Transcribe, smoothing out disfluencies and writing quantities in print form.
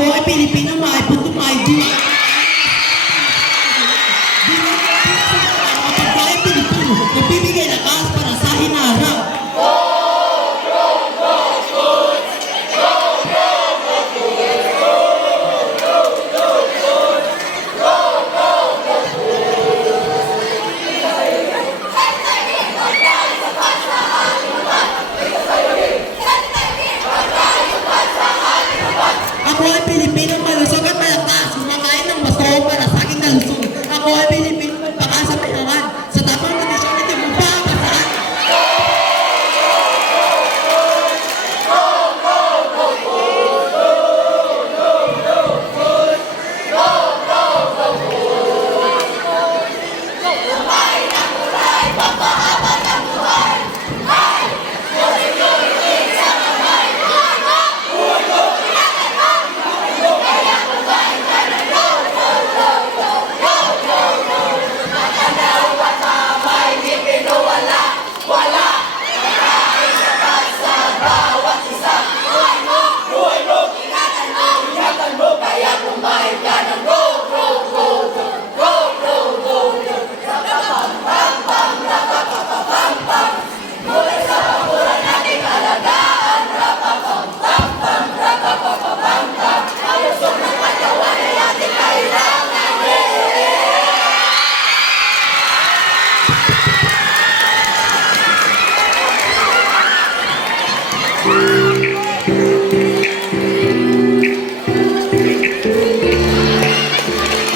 Ako ay Pilipino, may puto, may di. Kapag ka ay Pilipino, nagbibigay lakas para sa hinarap. Ako ay Pilipino, malusog at malakas. Kumakain ng baso para sa aking kalusog. Ako ay Pilipino, magpaka sa pinaran. Sa tapang kondisyon na mo pa pasaan. Thank you.